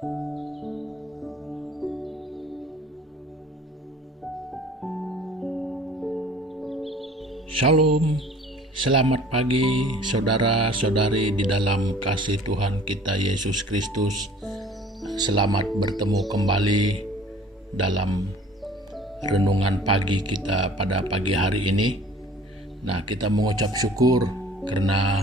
Shalom, selamat pagi saudara-saudari di dalam kasih Tuhan kita Yesus Kristus. Selamat bertemu kembali dalam renungan pagi kita pada pagi hari ini. Nah, kita mengucap syukur karena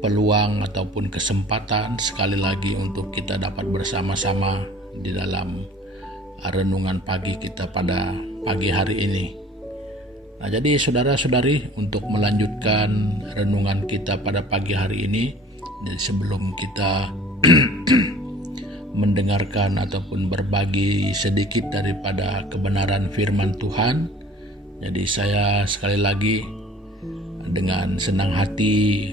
peluang ataupun kesempatan sekali lagi untuk kita dapat bersama-sama di dalam renungan pagi kita pada pagi hari ini. Nah, jadi saudara-saudari, untuk melanjutkan renungan kita pada pagi hari ini, sebelum kita mendengarkan ataupun berbagi sedikit daripada kebenaran firman Tuhan, jadi saya sekali lagi dengan senang hati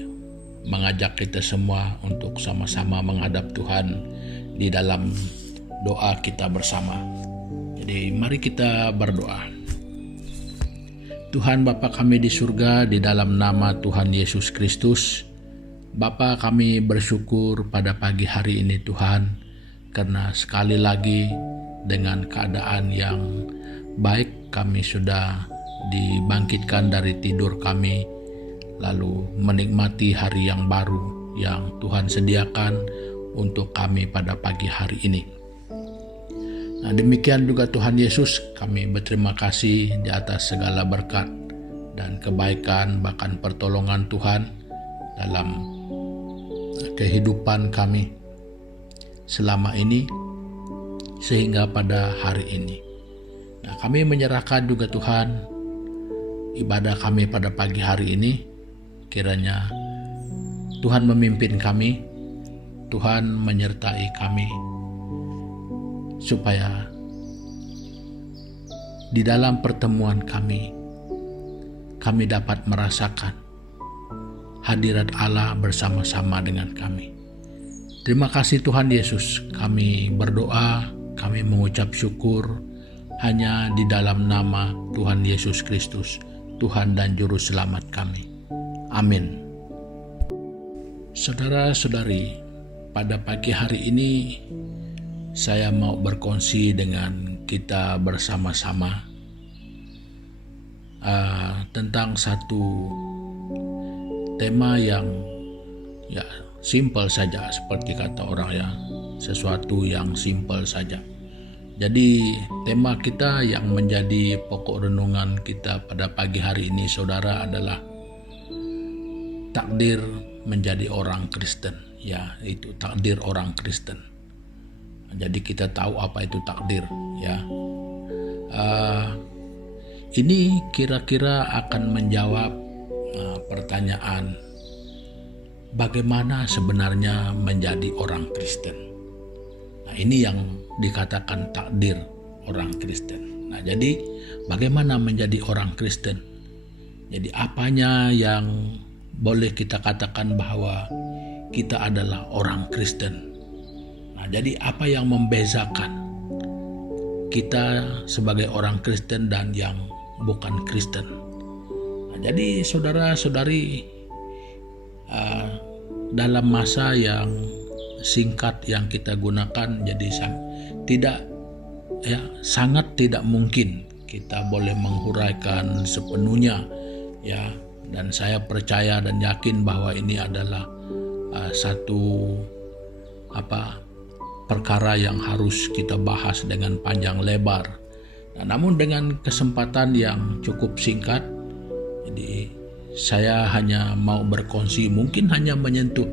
mengajak kita semua untuk sama-sama menghadap Tuhan di dalam doa kita bersama. Jadi mari kita berdoa. Tuhan Bapa kami di surga, di dalam nama Tuhan Yesus Kristus, Bapa kami bersyukur pada pagi hari ini Tuhan, karena sekali lagi dengan keadaan yang baik kami sudah dibangkitkan dari tidur kami, lalu menikmati hari yang baru yang Tuhan sediakan untuk kami pada pagi hari ini. Nah, demikian juga Tuhan Yesus, kami berterima kasih di atas segala berkat dan kebaikan bahkan pertolongan Tuhan dalam kehidupan kami selama ini sehingga pada hari ini. Nah, kami menyerahkan juga Tuhan ibadah kami pada pagi hari ini, kiranya Tuhan memimpin kami, Tuhan menyertai kami, supaya di dalam pertemuan kami dapat merasakan hadirat Allah bersama-sama dengan kami. Terima kasih Tuhan Yesus, kami berdoa, kami mengucap syukur hanya di dalam nama Tuhan Yesus Kristus, Tuhan dan Juru Selamat kami. Amin. Saudara-saudari, pada pagi hari ini saya mau berkongsi dengan kita bersama-sama tentang satu tema yang ya simpel saja, seperti kata orang ya, sesuatu yang simpel saja. Jadi tema kita yang menjadi pokok renungan kita pada pagi hari ini saudara adalah takdir menjadi orang Kristen. Ya, itu takdir orang Kristen. Jadi kita tahu apa itu takdir ya. Ini kira-kira akan menjawab pertanyaan bagaimana sebenarnya menjadi orang Kristen. Nah, ini yang dikatakan takdir orang Kristen. Nah, jadi bagaimana menjadi orang Kristen? Jadi apanya yang boleh kita katakan bahwa kita adalah orang Kristen? Nah, jadi apa yang membezakan kita sebagai orang Kristen dan yang bukan Kristen? Nah, jadi saudara-saudari, dalam masa yang singkat yang kita gunakan, jadi sangat tidak mungkin kita boleh menghuraikan sepenuhnya ya. Dan saya percaya dan yakin bahwa ini adalah satu perkara yang harus kita bahas dengan panjang lebar. Nah, namun dengan kesempatan yang cukup singkat, jadi saya hanya mau berkongsi, mungkin hanya menyentuh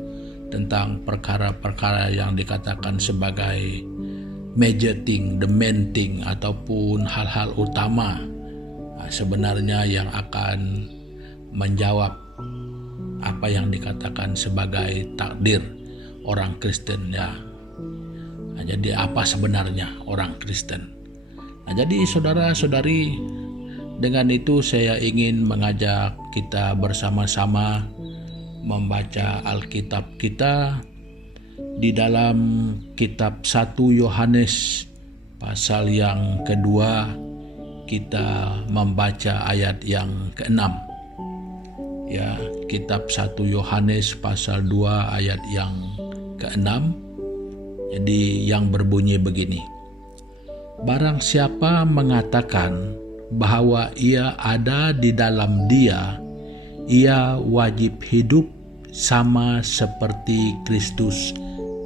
tentang perkara-perkara yang dikatakan sebagai major thing, the main thing, ataupun hal-hal utama sebenarnya yang akan menjawab apa yang dikatakan sebagai takdir orang Kristen ya. Nah, jadi apa sebenarnya orang Kristen? Nah, jadi saudara-saudari, dengan itu saya ingin mengajak kita bersama-sama membaca Alkitab kita di dalam kitab 1 Yohanes pasal yang kedua. Kita membaca ayat yang ke-6. Ya, kitab 1 Yohanes pasal 2 ayat yang ke-6. Jadi yang berbunyi begini, barang siapa mengatakan bahwa ia ada di dalam Dia, ia wajib hidup sama seperti Kristus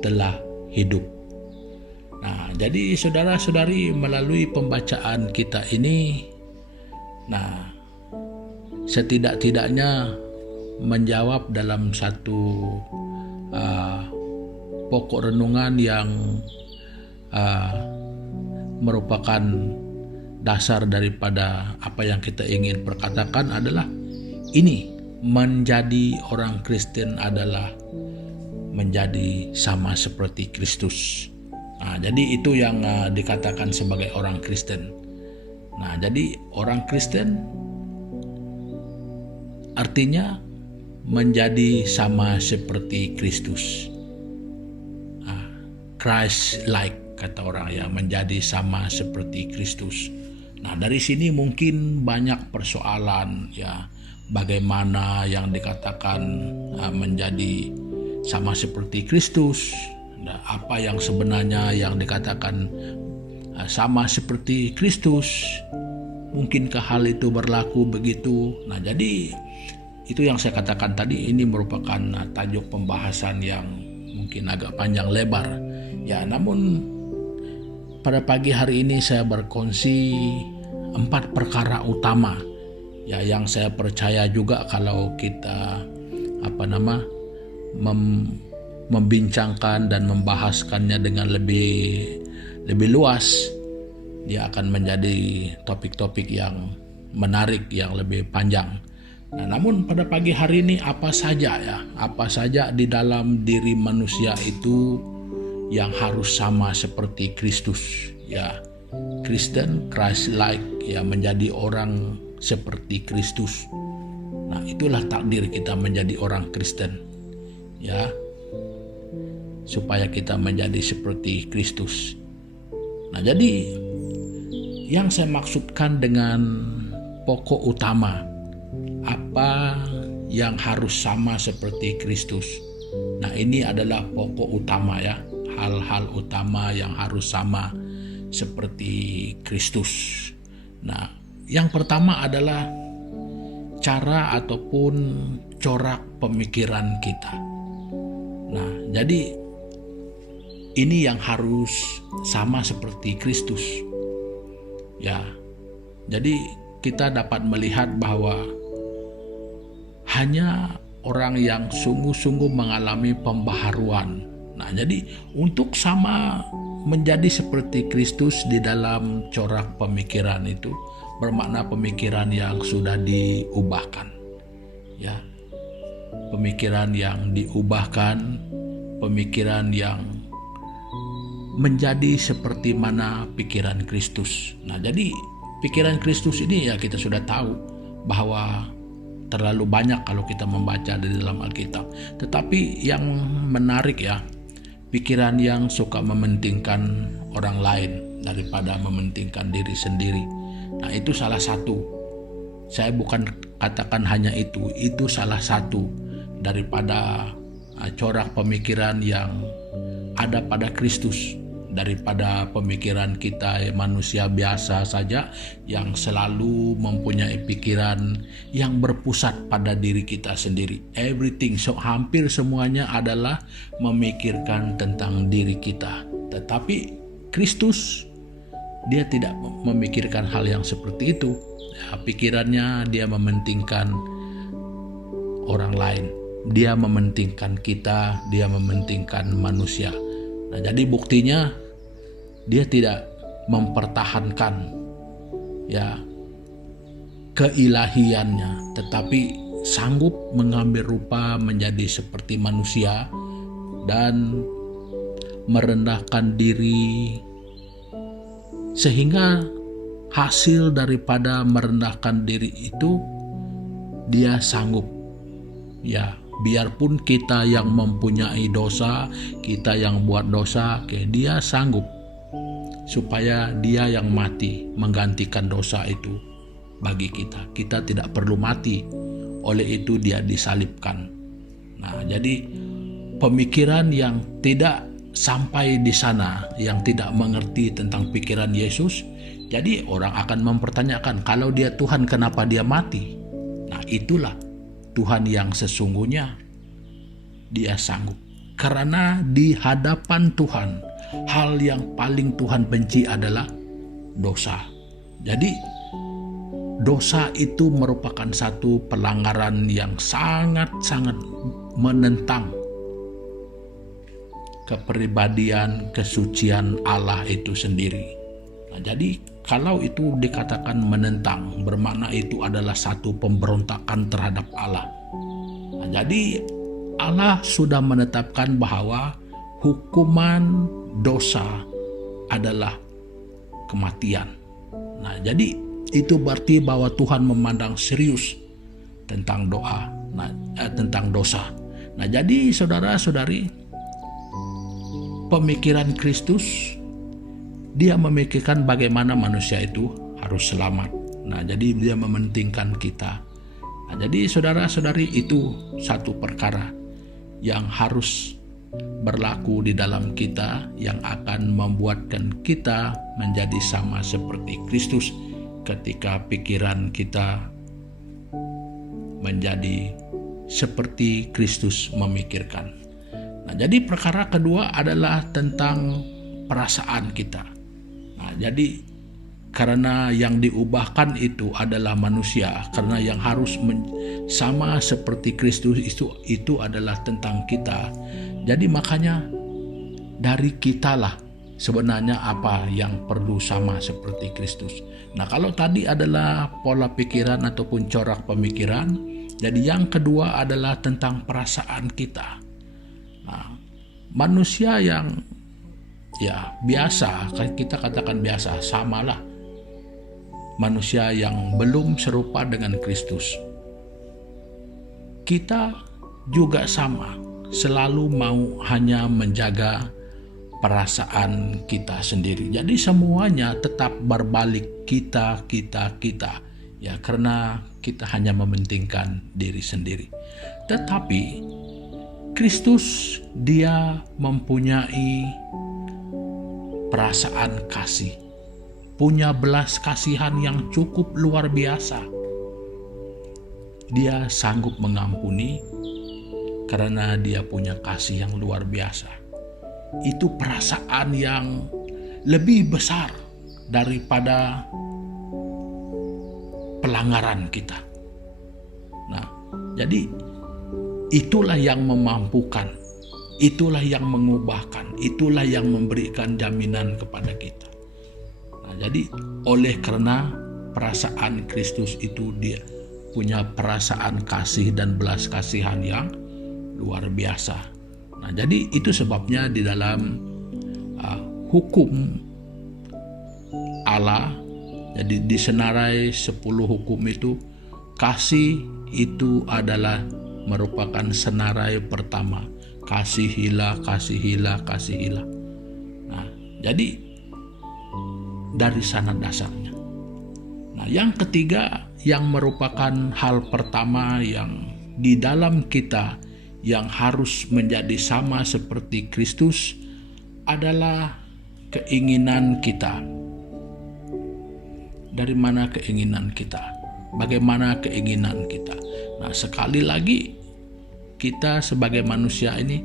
telah hidup. Nah, jadi saudara-saudari, melalui pembacaan kita ini, nah, setidak-tidaknya menjawab dalam satu pokok renungan yang merupakan dasar daripada apa yang kita ingin perkatakan adalah ini, menjadi orang Kristen adalah menjadi sama seperti Kristus. Nah, jadi itu yang dikatakan sebagai orang Kristen. Nah, jadi orang Kristen artinya menjadi sama seperti Kristus. Christ-like kata orang ya, menjadi sama seperti Kristus. Nah, dari sini mungkin banyak persoalan ya, bagaimana yang dikatakan menjadi sama seperti Kristus. Nah, apa yang sebenarnya yang dikatakan sama seperti Kristus? Mungkinkah hal itu berlaku begitu? Nah, jadi itu yang saya katakan tadi, ini merupakan tajuk pembahasan yang mungkin agak panjang lebar. Ya, namun pada pagi hari ini saya berkongsi 4 perkara utama ya, yang saya percaya juga kalau kita membincangkan dan membahaskannya dengan lebih luas, dia akan menjadi topik-topik yang menarik, yang lebih panjang. Nah, namun pada pagi hari ini apa saja di dalam diri manusia itu yang harus sama seperti Kristus ya. Kristen, Christ-like ya, menjadi orang seperti Kristus. Nah, itulah takdir kita menjadi orang Kristen ya, supaya kita menjadi seperti Kristus. Nah, jadi yang saya maksudkan dengan pokok utama, apa yang harus sama seperti Kristus. Nah, ini adalah pokok utama ya, hal-hal utama yang harus sama seperti Kristus. Nah, yang pertama adalah cara ataupun corak pemikiran kita. Nah, jadi ini yang harus sama seperti Kristus. Ya. Jadi kita dapat melihat bahwa hanya orang yang sungguh-sungguh mengalami pembaharuan. Nah, jadi untuk sama menjadi seperti Kristus di dalam corak pemikiran itu bermakna pemikiran yang sudah diubahkan. Ya. Pemikiran yang diubahkan, pemikiran yang menjadi seperti mana pikiran Kristus. Nah, jadi pikiran Kristus ini ya kita sudah tahu bahwa terlalu banyak kalau kita membaca di dalam Alkitab. Tetapi yang menarik ya, pikiran yang suka mementingkan orang lain daripada mementingkan diri sendiri. Nah, itu salah satu. Saya bukan katakan hanya itu salah satu daripada corak pemikiran yang ada pada Kristus, daripada pemikiran kita manusia biasa saja yang selalu mempunyai pikiran yang berpusat pada diri kita sendiri. Everything, hampir semuanya adalah memikirkan tentang diri kita. Tetapi Kristus, dia tidak memikirkan hal yang seperti itu. Ya, pikirannya dia mementingkan orang lain. Dia mementingkan kita, dia mementingkan manusia. Nah, jadi buktinya dia tidak mempertahankan ya keilahiannya, tetapi sanggup mengambil rupa menjadi seperti manusia dan merendahkan diri, sehingga hasil daripada merendahkan diri itu dia sanggup ya, biarpun kita yang mempunyai dosa, kita yang buat dosa, dia sanggup supaya dia yang mati menggantikan dosa itu bagi kita. Kita tidak perlu mati, oleh itu dia disalibkan. Nah, jadi pemikiran yang tidak sampai di sana yang tidak mengerti tentang pikiran Yesus, jadi orang akan mempertanyakan, kalau dia Tuhan kenapa dia mati? Nah, itulah Tuhan yang sesungguhnya. Dia sanggup. Karena di hadapan Tuhan, hal yang paling Tuhan benci adalah dosa. Jadi dosa itu merupakan satu pelanggaran yang sangat-sangat menentang kepribadian, kesucian Allah itu sendiri. Nah, jadi kalau itu dikatakan menentang, bermakna itu adalah satu pemberontakan terhadap Allah. Nah, jadi Allah sudah menetapkan bahwa hukuman dosa adalah kematian. Nah, jadi itu berarti bahwa Tuhan memandang serius tentang tentang dosa. Nah, jadi saudara-saudari, pemikiran Kristus, dia memikirkan bagaimana manusia itu harus selamat. Nah, jadi dia mementingkan kita. Nah, jadi saudara-saudari, itu satu perkara yang harus berlaku di dalam kita, yang akan membuatkan kita menjadi sama seperti Kristus ketika pikiran kita menjadi seperti Kristus memikirkan. Nah, jadi perkara kedua adalah tentang perasaan kita. Nah, jadi karena yang diubahkan itu adalah manusia, karena yang harus sama seperti Kristus itu adalah tentang kita. Jadi makanya dari kitalah sebenarnya apa yang perlu sama seperti Kristus. Nah, kalau tadi adalah pola pikiran ataupun corak pemikiran, jadi yang kedua adalah tentang perasaan kita. Nah, manusia yang biasa, kita katakan biasa, samalah manusia yang belum serupa dengan Kristus. Kita juga sama, selalu mau hanya menjaga perasaan kita sendiri. Jadi semuanya tetap berbalik kita. Ya, karena kita hanya mementingkan diri sendiri. Tetapi Kristus, dia mempunyai perasaan kasih, punya belas kasihan yang cukup luar biasa. Dia sanggup mengampuni karena dia punya kasih yang luar biasa. Itu perasaan yang lebih besar daripada pelanggaran kita. Nah, jadi itulah yang memampukan, itulah yang mengubahkan, itulah yang memberikan jaminan kepada kita. Nah, jadi oleh karena perasaan Kristus itu, dia punya perasaan kasih dan belas kasihan yang luar biasa. Nah, jadi itu sebabnya di dalam hukum Allah, jadi disenarai 10 hukum itu, kasih itu adalah merupakan senarai pertama. Kasihilah, kasihilah, kasihilah. Nah, jadi dari sana dasarnya. Nah, yang ketiga yang merupakan hal pertama yang di dalam kita yang harus menjadi sama seperti Kristus adalah keinginan kita. Dari mana keinginan kita? Bagaimana keinginan kita? Nah, sekali lagi, kita sebagai manusia ini,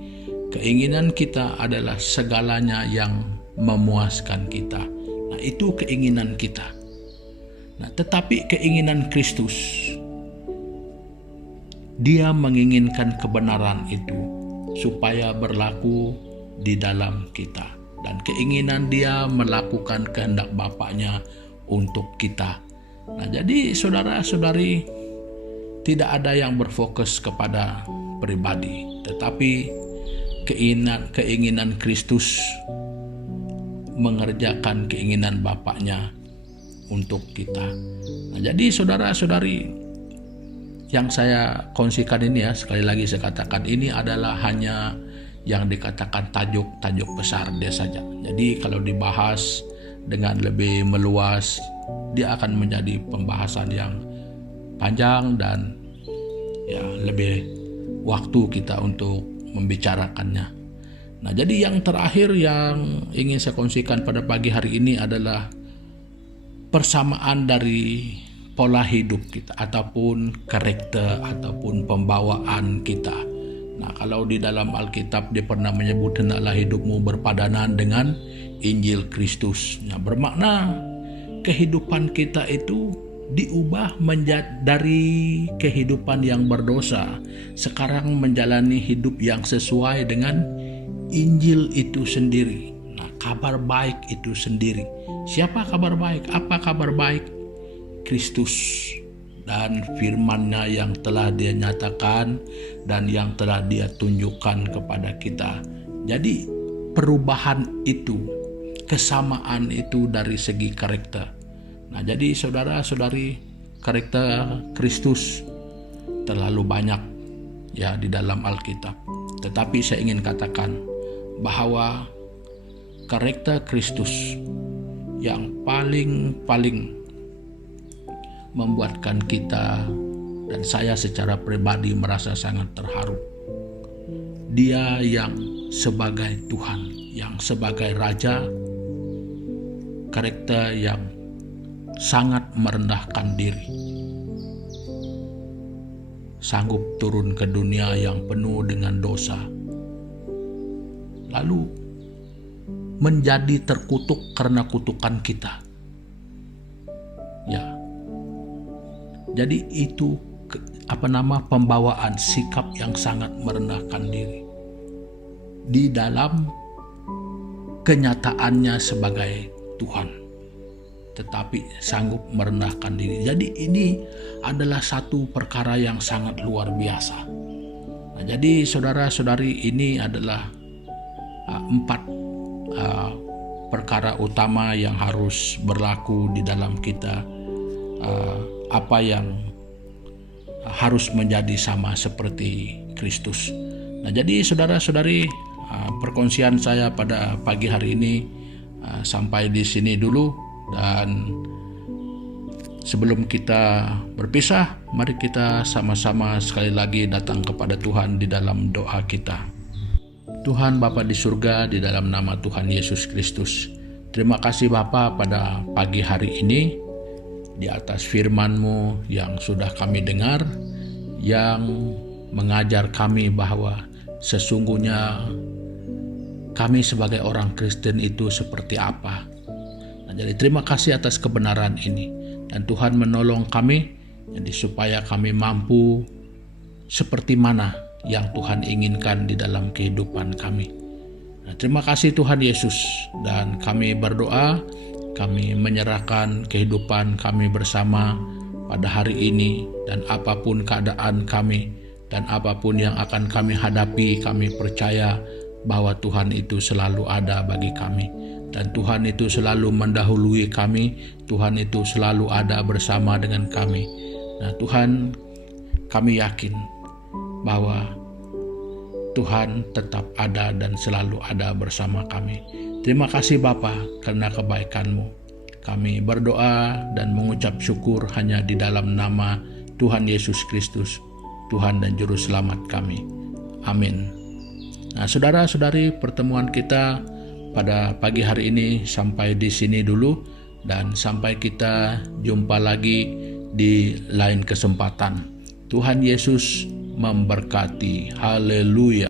keinginan kita adalah segalanya yang memuaskan kita. Nah, itu keinginan kita. Nah, tetapi keinginan Kristus, dia menginginkan kebenaran itu supaya berlaku di dalam kita. Dan keinginan dia melakukan kehendak Bapaknya untuk kita. Nah, jadi saudara-saudari, tidak ada yang berfokus kepada pribadi, tetapi keinginan Kristus mengerjakan keinginan Bapaknya untuk kita. Nah, jadi saudara-saudari, yang saya kongsikan ini, sekali lagi saya katakan, ini adalah hanya yang dikatakan tajuk besar dia saja. Jadi kalau dibahas dengan lebih meluas, dia akan menjadi pembahasan yang panjang dan lebih waktu kita untuk membicarakannya. Nah, jadi yang terakhir yang ingin saya kongsikan pada pagi hari ini adalah persamaan dari pola hidup kita ataupun karakter ataupun pembawaan kita. Nah, kalau di dalam Alkitab dia pernah menyebut hendaklah hidupmu berpadanan dengan Injil Kristus. Nah, bermakna kehidupan kita itu diubah menjadi dari kehidupan yang berdosa sekarang menjalani hidup yang sesuai dengan Injil itu sendiri. Nah, kabar baik itu sendiri. Siapa kabar baik? Apa kabar baik? Kristus dan firman-Nya yang telah Dia nyatakan dan yang telah Dia tunjukkan kepada kita. Jadi perubahan itu, kesamaan itu dari segi karakter. Nah, jadi saudara-saudari, karakter Kristus terlalu banyak ya di dalam Alkitab. Tetapi saya ingin katakan bahwa karakter Kristus yang paling membuatkan kita dan saya secara pribadi merasa sangat terharu. Dia yang sebagai Tuhan, yang sebagai Raja, karakter yang sangat merendahkan diri, sanggup turun ke dunia yang penuh dengan dosa, lalu menjadi terkutuk karena kutukan kita. Ya, jadi itu pembawaan sikap yang sangat merendahkan diri di dalam kenyataannya sebagai Tuhan, tetapi sanggup merendahkan diri. Jadi ini adalah satu perkara yang sangat luar biasa. Nah, jadi saudara-saudari, ini adalah 4 perkara utama yang harus berlaku di dalam kita, apa yang harus menjadi sama seperti Kristus. Nah, jadi saudara-saudari, perkongsian saya pada pagi hari ini sampai di sini dulu, dan sebelum kita berpisah, mari kita sama-sama sekali lagi datang kepada Tuhan di dalam doa kita. Tuhan Bapa di surga, di dalam nama Tuhan Yesus Kristus, terima kasih Bapa pada pagi hari ini di atas firman-Mu yang sudah kami dengar, yang mengajar kami bahwa sesungguhnya kami sebagai orang Kristen itu seperti apa. Nah, jadi terima kasih atas kebenaran ini, dan Tuhan menolong kami jadi supaya kami mampu seperti mana yang Tuhan inginkan di dalam kehidupan kami. Nah, terima kasih Tuhan Yesus, dan kami berdoa, kami menyerahkan kehidupan kami bersama pada hari ini, dan apapun keadaan kami dan apapun yang akan kami hadapi, kami percaya bahwa Tuhan itu selalu ada bagi kami, dan Tuhan itu selalu mendahului kami, Tuhan itu selalu ada bersama dengan kami. Nah Tuhan, kami yakin bahwa Tuhan tetap ada dan selalu ada bersama kami. Terima kasih Bapa karena kebaikan-Mu. Kami berdoa dan mengucap syukur hanya di dalam nama Tuhan Yesus Kristus, Tuhan dan Juru Selamat kami. Amin. Nah, saudara-saudari, pertemuan kita pada pagi hari ini sampai di sini dulu, dan sampai kita jumpa lagi di lain kesempatan. Tuhan Yesus memberkati. Haleluya.